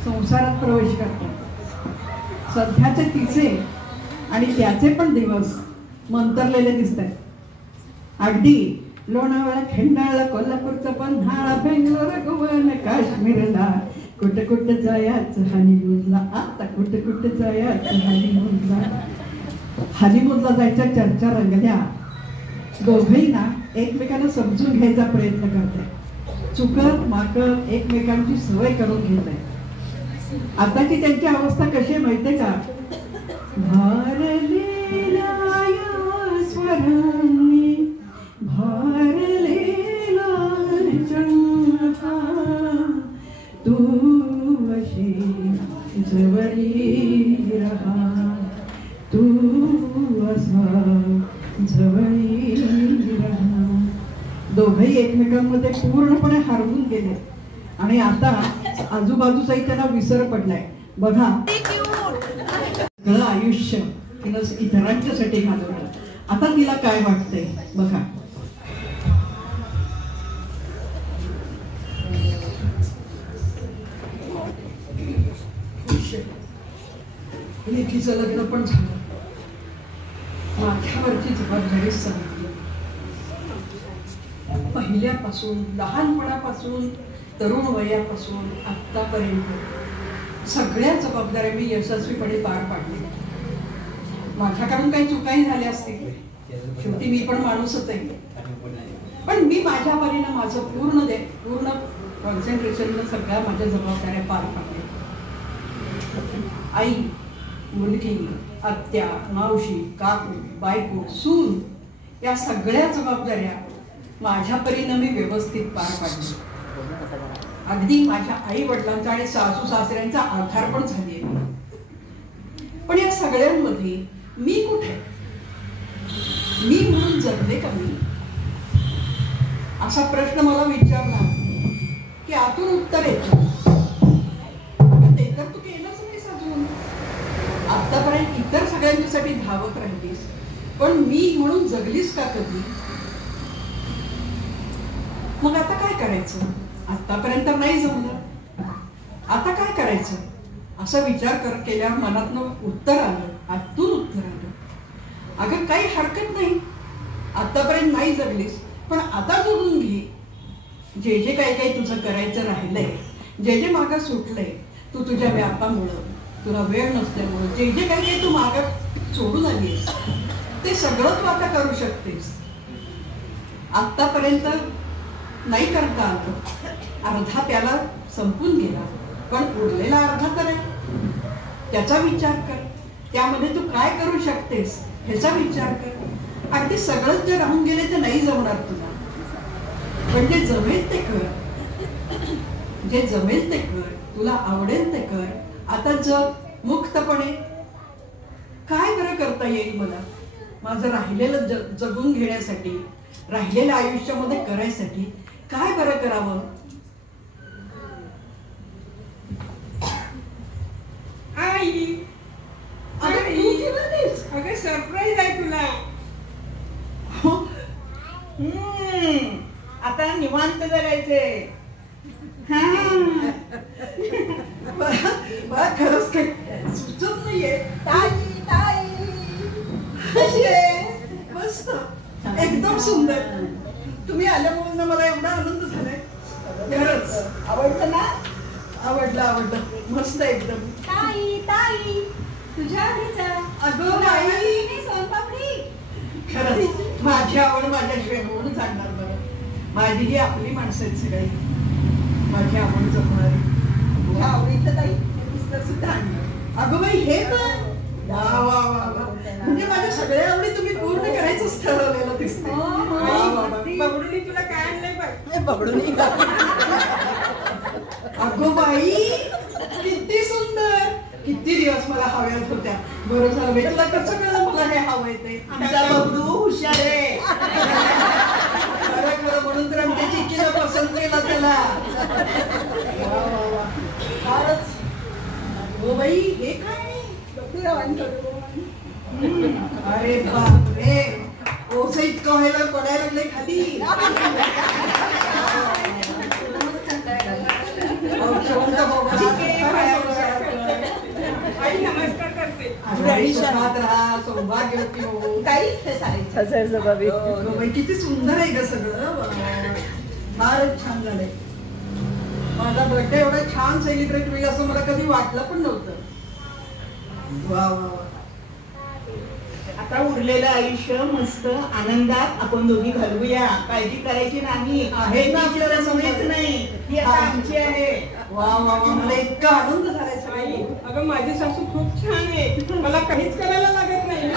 संसारात प्रवेश करतो. सध्याचे तिचे आणि त्याचे पण दिवस मंतरलेले दिसत आहेत. अगदी लोणावळा, खंडाळा, कोल्हापूरचा पन्हाळा, बेंगलोर, गोवन, काश्मीरला कुठं कुठं जायचं हनीमूनला. आता कुठं कुठं जायचं हनीमूनला. हनीमूनला जायच्या चर्चा रंगल्या. दोघेही ना एकमेकांना समजून घ्यायचा प्रयत्न करताय. चुकत माकत एकमेकांची सवय करून घेत आहे. आताची त्यांची अवस्था कशी आहे माहितीये का? भारलेला स्वरांनी भारलेला चंद्रा तू अशी जवळी रहा. तू असा जवळी रहा. आई एकमेकांमध्ये पूर्णपणे हरवून गेले आणि आता आजूबाजूचाही त्यांना विसर पडलाय. बघा, सगळं आयुष्य तिनं इतरांच्यासाठी घालवलं. आता तिला काय वाटतंय बघा. लेकीचं लग्न पण झालं, माझ्यावरची जबाबदारी सांगितली. पहिल्यापासून, लहानपणापासून, तरुण वयापासून आतापर्यंत सगळ्या जबाबदाऱ्या मी यशस्वीपणे पार पाडल्या. माझ्याकडून काही चुकाही झाल्या असतील, शेवटी मी पण माणूसच आहे. पण मी माझ्या परीनं माझं पूर्ण कॉन्सन्ट्रेशननं सगळ्या माझ्या जबाबदाऱ्या पार पाडल्या. आई, मुलगी, आत्या, मावशी, काकू, बायको, सून या सगळ्या जबाबदाऱ्या माझ्या परीनं मी व्यवस्थित पार पाडल्या. अगदी माझ्या आई वडिलांचा आणि सासू सासऱ्यांचा आधार पण झाली. पण या सगळ्यांमध्ये मी कुठे, मी म्हणून जगले का मी, असा प्रश्न मला विचारला की आतून उत्तर येतं, ते तर तू केलंच नाहीस अजून. आतापर्यंत इतर सगळ्यांच्यासाठी धावत राहिलीस, पण मी म्हणून जगलीस का कधी? मग आता काय करायचं? आतापर्यंत नाही जमलं, आता काय करायचं? असा विचार केल्यावर मनातनं उत्तर आलं, आतून उत्तर आलं, अगं काही हरकत नाही, आतापर्यंत नाही जगलीस पण आता जगून घे. जे जे काही तुझं करायचं राहिलंय, जे जे मागं सुटलंय, तू तुझ्या व्यापामुळं, तुला वेळ नसल्यामुळं जे जे काही तू मागं सोडून आलीस, ते सगळं तू आता करू शकतेस. आतापर्यंत नाही करता आलं, अर्धा प्याला संपून गेला, पण उरलेला अर्धा तर आहे, त्याचा विचार कर. त्यामध्ये तू काय करू शकतेस ह्याचा विचार कर. अगदी सगळंच जे राहून गेले ते नाही जमणार तुला, पण जे जमेल ते कर, जे जमेल ते कर, तुला आवडेल ते कर. आता जग मुक्तपणे. काय बरं करता येईल मला माझं राहिलेलं जगून घेण्यासाठी, राहिलेल्या आयुष्यामध्ये करायसाठी काय बरं करावं? आई, अगं सरप्राईज आहे तुला. आता निवांत जगायचे. मला खरंच काही सुचत नाहीये. ताई ताई कशी आहे? मस्त, एकदम सुंदर. तुम्ही आल्यामुळे ना मला एवढा आनंद झालाय. खरंच आवडतं ना? आवडलं, मस्त एकदम. ताई ताई तुझ्या आवडीचा. अगं नाही, सोनपापडी. खरंच माझी आवड माझ्याशिवाय कोण जाणणार बरं. माझी ही आपली माणसं आहेत सगळी, माझी आवड जपणारी. तुझ्या आवडीचं ताई पुस्तक सुद्धा आणलं. अगं बाई, हे तर वा वा वा वा, म्हणजे माझ्या सगळ्या आवडी तुम्ही पूर्ण करायचंच ठरवलेलं दिसतंय. बबडूनी तुला काय आणलंय बघ. बबडूनी अगं बाई, किती सुंदर. किती दिवस मला हव्यात होत्या. बरं झालं बाई, तुला कसं कळलं मला हे हवंय ते? आमचा बबडू हुशार आहे. खरं म्हणून तर आमच्या चिक्कीला पसंत केला त्याला. फारच. हो बाई, हे काय? अरे बापरे, ओझं इतकं व्हायला पडायला लागले खाली. आई नमस्कार करते. सुखात राहा, सौभाग्यवती हो. ताई हे साडी. बाई, किती सुंदर आहे ग सगळं. फारच छान झालंय. माझा बर्थडे एवढा छान सेलिब्रेट होईल असं मला कधी वाटलं पण नव्हतं. वा वा वा. आता उरलेलं आयुष्य मस्त आनंदात आपण दोघी घालवूया. काळजी करायची नाही. आहे ना आपल्याला समजत नाही, ही आता आमची आहे. वा वा वा, मला इतका आनंद झालाय सगळी. आई, अगं माझी सासू खूप छान आहे, मला काहीच करायला लागत नाही.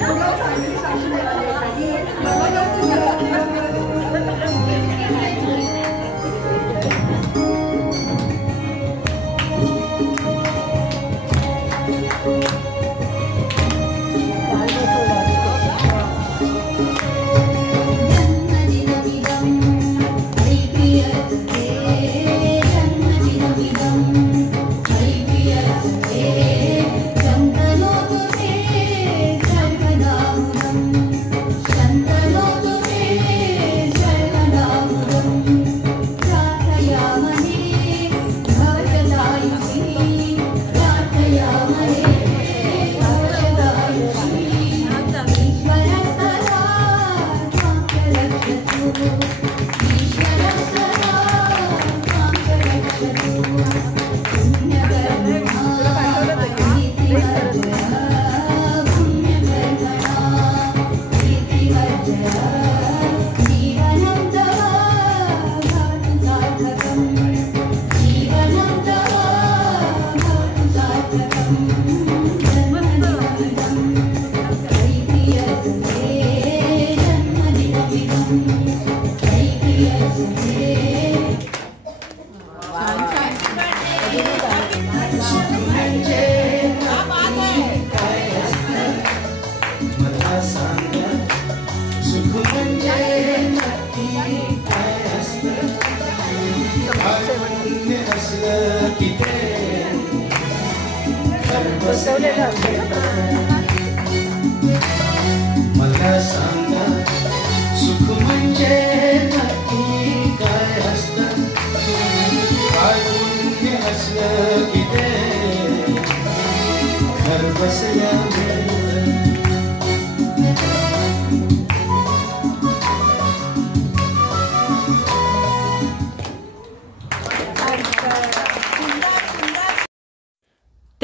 तुला चांगली सासू मिळाली आहे. मला जास्त मिळाली.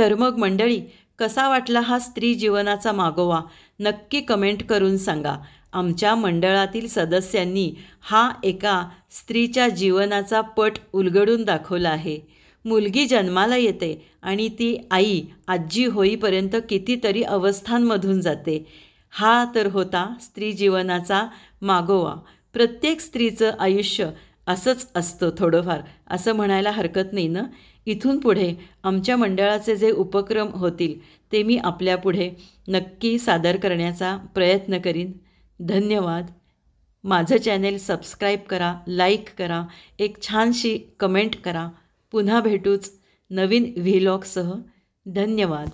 तर मग मंडळी, कसा वाटला हा स्त्री जीवनाचा मागोवा नक्की कमेंट करून सांगा. आमच्या मंडळातील सदस्यांनी हा एका स्त्रीच्या जीवनाचा पट उलगडून दाखवला आहे. मुलगी जन्माला येते आणि ती आई आजी होईपर्यंत कितीतरी अवस्थांमधून जाते. हा तर होता स्त्री जीवनाचा मागोवा. प्रत्येक स्त्रीचं आयुष्य असंच असतं थोडंफार, असं म्हणायला हरकत नाही ना. इथून पुढे आमच्या मंडळाचे जे उपक्रम होतील ते मी आपल्यापुढे नक्की सादर करण्याचा प्रयत्न करीन. धन्यवाद. माझं चॅनेल सबस्क्राईब करा, लाईक करा, एक छानशी कमेंट करा. पुन्हा भेटूच नवीन व्हिलॉगसह. धन्यवाद.